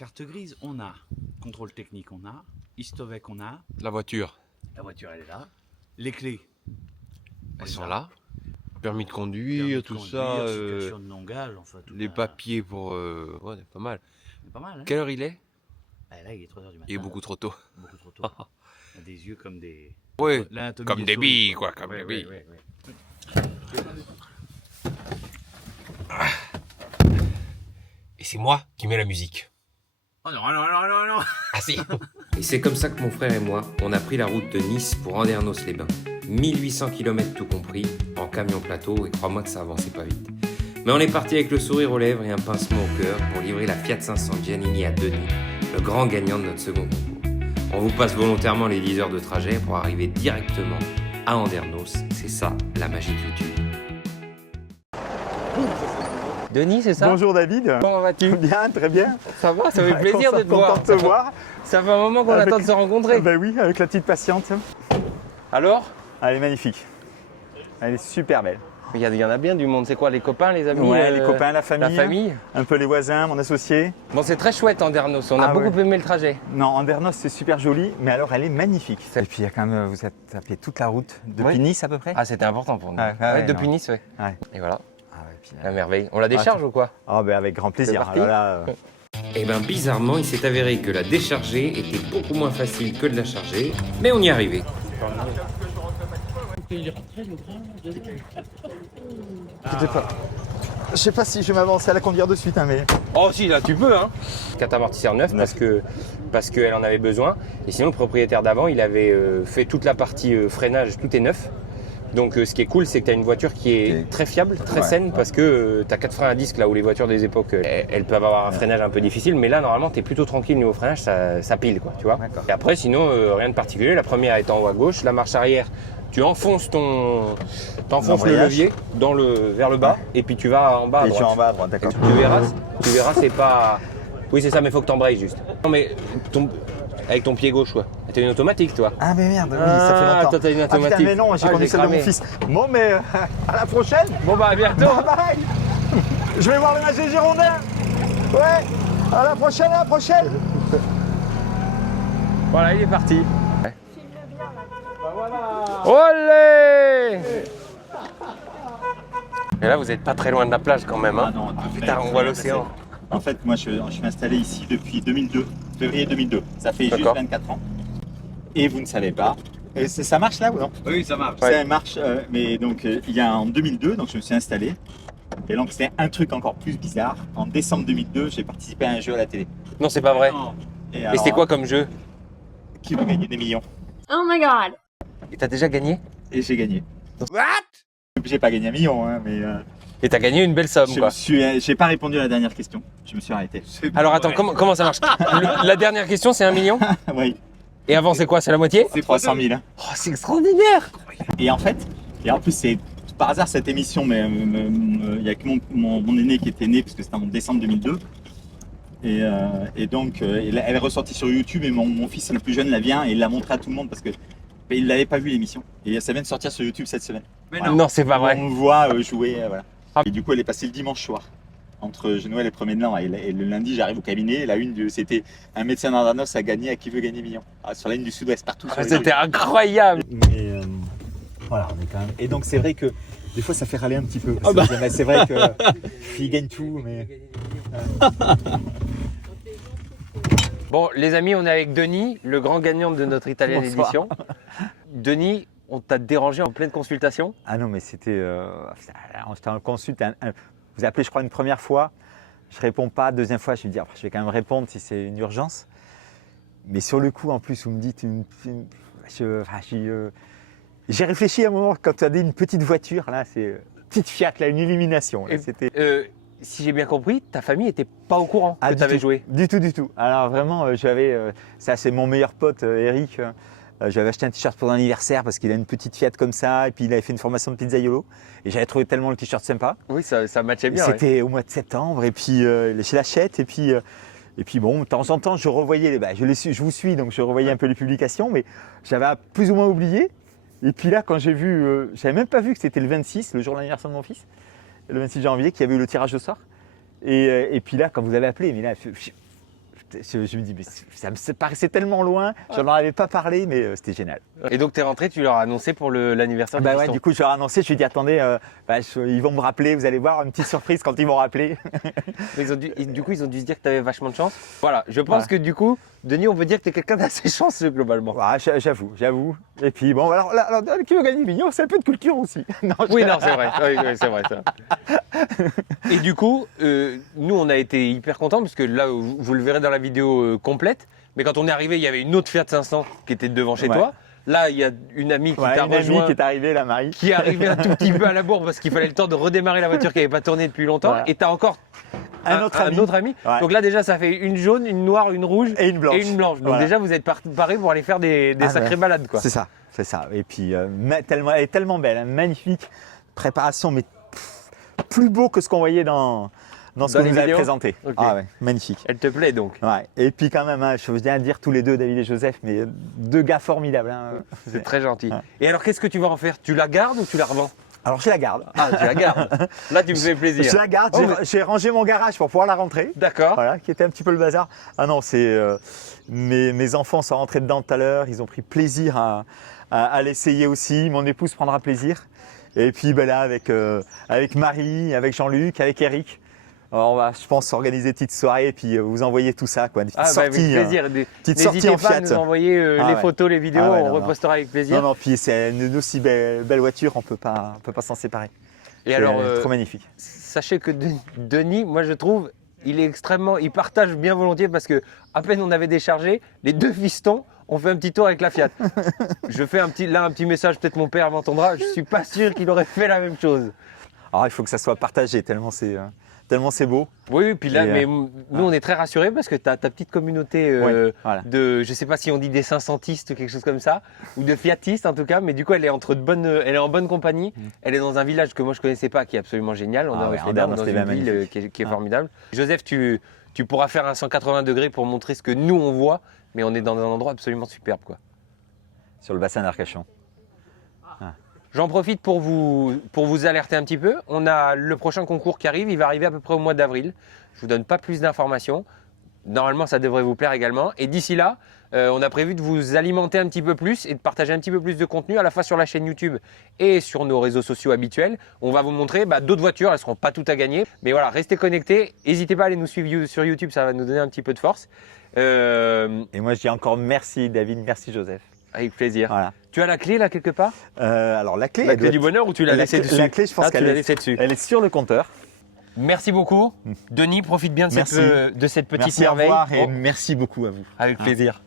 Carte grise, on a. Contrôle technique, on a. Istovec, on a. La voiture, La voiture, elle est là. Les clés. elles sont là. Permis de Permis conduire, de tout conduire, ça. situation de non-gage, enfin tout Les ça. papiers pour... Ouais, c'est pas mal. C'est pas mal, hein. Quelle heure il est? Ah, là, il est 3h du matin. Il est beaucoup trop tôt. Beaucoup trop tôt. Il a des yeux comme des... Ouais, L'anatomie comme des souris, billes, quoi, comme des billes. ouais. Et c'est moi qui mets la musique. Oh non. Ah si. Et c'est comme ça que mon frère et moi, on a pris la route de Nice pour Andernos-les-Bains. 1800 km tout compris, en camion plateau, et crois-moi que ça avançait pas vite. Mais on est parti avec le sourire aux lèvres et un pincement au cœur pour livrer la Fiat 500 Giannini à Denis, le grand gagnant de notre second concours. On vous passe volontairement les 10 heures de trajet pour arriver directement à Andernos. C'est ça, la magie de YouTube. Denis, c'est ça? Bonjour David. Comment vas-tu? Bien, très bien. Ça va, ça fait plaisir de te voir. Content de te voir. Ça fait un moment qu'on attend de se rencontrer. Ben oui, avec la petite patiente. Alors? Elle est magnifique. Elle est super belle. Il y en a bien du monde. C'est quoi, les copains, les amis? Ouais, les copains, la famille. La famille? Un peu les voisins, mon associé. Bon, c'est très chouette Andernos. On a beaucoup aimé le trajet. Non, Andernos, c'est super joli, mais alors elle est magnifique. Et puis il y a quand même, vous êtes tapé toute la route, depuis Nice à peu près? Ah, c'était important pour nous. Ouais, depuis non. Nice, ouais. Et voilà, Puis, la merveille. On la décharge ou quoi? ben avec grand plaisir. C'est parti. Alors là, Et ben bizarrement, il s'est avéré que la décharger était beaucoup moins facile que de la charger, mais on y est arrivé. je sais pas si je vais m'avancer à la conduire de suite, hein, mais... Oh si, là tu peux, hein. 4 amortisseurs neufs parce qu'elle en avait besoin. Et sinon, le propriétaire d'avant, il avait fait toute la partie freinage, tout est neuf. Donc ce qui est cool, c'est que tu as une voiture qui est très fiable, très saine, parce que tu as 4 freins à disque, là où les voitures des époques, elles peuvent avoir un freinage un peu difficile, mais là, normalement, tu es plutôt tranquille niveau freinage, ça pile, quoi, tu vois. Et après, sinon, rien de particulier. La première est en haut à gauche, la marche arrière, tu enfonces le levier vers le bas, et puis tu vas en bas à Et je droite. suis en bas à droite, d'accord. Tu verras, c'est pas... Oui, c'est ça, mais il faut que tu embrayes juste. Non, mais avec ton pied gauche, quoi. T'as une automatique, toi. Ah mais merde, oui, ça fait longtemps. Toi, t'as une automatique. Putain, mais non, j'ai conduit celle de mon fils. Bon, mais à la prochaine. Bon, bah, à bientôt. Bye bye. Je vais voir le match des Girondins. Ouais, à la prochaine. Voilà, il est parti. Olé! Et là, vous n'êtes pas très loin de la plage quand même, hein? Ah non, putain, on voit l'océan. En fait, moi, je suis installé ici depuis 2002, février 2002. Ça fait juste 24 ans. Et vous ne savez pas. Et ça marche là ou non? Oui, ça marche. Ça marche, mais donc il y a en 2002, donc je me suis installé. Et donc c'est un truc encore plus bizarre. En décembre 2002, j'ai participé à un jeu à la télé. Non, c'est pas vrai. Et Et c'était quoi comme jeu? Qui veut gagner des millions? Oh my god! Et t'as déjà gagné? Et j'ai gagné. What? J'ai pas gagné un million, hein, mais Et t'as gagné une belle somme, quoi. j'ai pas répondu à la dernière question. Je me suis arrêté. Alors attends, comment ça marche? La dernière question, c'est 1 million? Oui, Et avant, c'est quoi? C'est la moitié? c'est 300 000. Hein. Oh, c'est extraordinaire! Et en fait, en plus c'est par hasard cette émission, mais il y a que mon aîné qui était né parce que c'était en décembre 2002. Et donc elle est ressortie sur YouTube et mon fils le plus jeune la vient et il l'a montré à tout le monde parce que il l'avait pas vu l'émission. Et ça vient de sortir sur YouTube cette semaine. Voilà. Non, c'est pas vrai. On me voit jouer, voilà. Et du coup elle est passée le dimanche soir. Entre Noël et 1er de l'an et le lundi j'arrive au cabinet, la une c'était un médecin d'Andarnos a gagné à qui veut gagner millions. Sur la ligne du sud-ouest, partout sur les C'était incroyable! Mais voilà, on est quand même. Et donc c'est vrai que des fois ça fait râler un petit peu. C'est vrai que il gagne tout, mais. Bon, les amis, on est avec Denis, le grand gagnant de notre Italian Bonsoir. Edition. Denis, on t'a dérangé en pleine consultation? Ah non, mais c'était. J'étais en consulte. Vous appelez, je crois, une première fois. Je réponds pas. Deuxième fois, je me dis, je vais quand même répondre si c'est une urgence. Mais sur le coup, en plus, vous me dites. J'ai réfléchi à un moment quand tu as dit une petite voiture, là, c'est petite Fiat, là, une illumination. Là, c'était. Si j'ai bien compris, ta famille n'était pas au courant que tu avais joué. Du tout. Alors vraiment, ça c'est mon meilleur pote, Eric. J'avais acheté un t-shirt pour mon anniversaire parce qu'il a une petite Fiat comme ça, et puis il avait fait une formation de pizzaiolo. Et j'avais trouvé tellement le t-shirt sympa. Oui, ça matchait bien. C'était au mois de septembre, et puis je l'achète, et puis bon, de temps en temps, je revoyais, je vous suis, donc je revoyais un peu les publications, mais j'avais plus ou moins oublié. Et puis là, quand j'ai vu, j'avais même pas vu que c'était le 26, le jour de l'anniversaire de mon fils, le 26 janvier, qu'il y avait eu le tirage au sort. Et puis là, quand vous avez appelé, mais là, je je me dis, mais ça me paraissait tellement loin, j'en avais pas parlé, mais c'était génial. Et donc tu es rentré, tu leur as annoncé pour l'anniversaire Bah du ouais, fiston. du coup, je leur ai annoncé, je lui ai dit, attendez, ils vont me rappeler, vous allez voir, une petite surprise quand ils m'ont rappelé. Du coup, ils ont dû se dire que tu avais vachement de chance. Voilà, je pense que du coup, Denis, on peut dire que tu es quelqu'un d'assez chanceux globalement. Ah, j'avoue. Et puis bon, alors qui veut gagner Vignon, c'est un peu de culture aussi. Non, Oui, non, c'est vrai. Oui, c'est vrai. Et du coup, nous, on a été hyper contents parce que là, vous le verrez dans la vidéo complète. Mais quand on est arrivé, il y avait une autre Fiat 500 qui était devant chez Ouais. toi. Là, il y a une amie qui Ouais, t'a une amie rejoint, qui est arrivée, la Marie. qui est arrivée un tout petit peu à la bourre parce qu'il fallait le temps de redémarrer la voiture qui n'avait pas tourné depuis longtemps. Voilà. Et tu as encore Un autre ami. Ouais. Donc là, déjà, ça fait une jaune, une noire, une rouge Et une blanche. Donc Voilà. déjà, vous êtes parés pour aller faire des sacrées balades, quoi. C'est ça. Et puis, elle est tellement belle, hein, magnifique. Préparation, mais plus beau que ce qu'on voyait dans ce Dans que les vous avez vidéos. présenté. Ok. Ah ouais, magnifique. Elle te plaît donc. Ouais. Et puis quand même, hein, je veux bien dire tous les deux, David et Joseph, mais deux gars formidables. Hein. C'est très gentil. Ouais. Et alors, qu'est-ce que tu vas en faire? Tu la gardes ou tu la revends? Alors je la garde. Ah, tu la gardes. Là, tu me fais plaisir. Je la garde, Oh, j'ai rangé mon garage pour pouvoir la rentrer. D'accord. Voilà, qui était un petit peu le bazar. Ah non, c'est mes enfants sont rentrés dedans tout à l'heure, ils ont pris plaisir à l'essayer aussi. Mon épouse prendra plaisir. Et puis ben là, avec Marie, avec Jean-Luc, avec Eric, on va, je pense, organiser une petite soirée et puis vous envoyer tout ça, quoi. Une petite Ah, bah, avec sortie, plaisir. petite N'hésitez sortie en pas à Fiat. nous envoyer Ah les ouais. photos, les vidéos, Ah ouais, on non, repostera avec plaisir. Non, puis c'est une aussi belle voiture, on peut pas s'en séparer. Et C'est alors, trop magnifique. sachez que Denis, moi je trouve, il partage bien volontiers parce que à peine on avait déchargé, les deux fistons ont fait un petit tour avec la Fiat. Je fais un petit message, peut-être mon père m'entendra, je suis pas sûr qu'il aurait fait la même chose. Alors il faut que ça soit partagé, tellement c'est beau. Oui, puis là, Et, mais nous on est très rassurés parce que tu as ta petite communauté Ouais, voilà. de, je sais pas si on dit des 500istes ou quelque chose comme ça, ou de Fiatistes en tout cas, mais du coup elle est elle est en bonne compagnie. Elle est dans un village que moi je connaissais pas, qui est absolument génial. On est Ah ouais, à Osledam, dans Osledam, une ville magnifique. qui est formidable. Joseph, tu pourras faire un 180 degrés pour montrer ce que nous on voit, mais on est dans un endroit absolument superbe, quoi. Sur le bassin d'Arcachon. J'en profite pour vous alerter un petit peu. On a le prochain concours qui arrive, il va arriver à peu près au mois d'avril. Je vous donne pas plus d'informations. Normalement, ça devrait vous plaire également. Et d'ici là, on a prévu de vous alimenter un petit peu plus et de partager un petit peu plus de contenu à la fois sur la chaîne YouTube et sur nos réseaux sociaux habituels. On va vous montrer d'autres voitures, elles ne seront pas toutes à gagner. Mais voilà, restez connectés. N'hésitez pas à aller nous suivre sur YouTube, ça va nous donner un petit peu de force. Et moi je dis encore merci David, merci Joseph. Avec plaisir. Voilà. Tu as la clé là quelque part? Alors la clé, La elle clé doit du être- bonheur ou tu l'as laissée dessus? La clé, je pense Ah, tu qu'elle l'as est, laissée dessus. elle est sur le compteur. Merci beaucoup. Denis, profite bien de Merci. cette petite Merci, au merveille. revoir et Oh, merci beaucoup à vous. avec plaisir.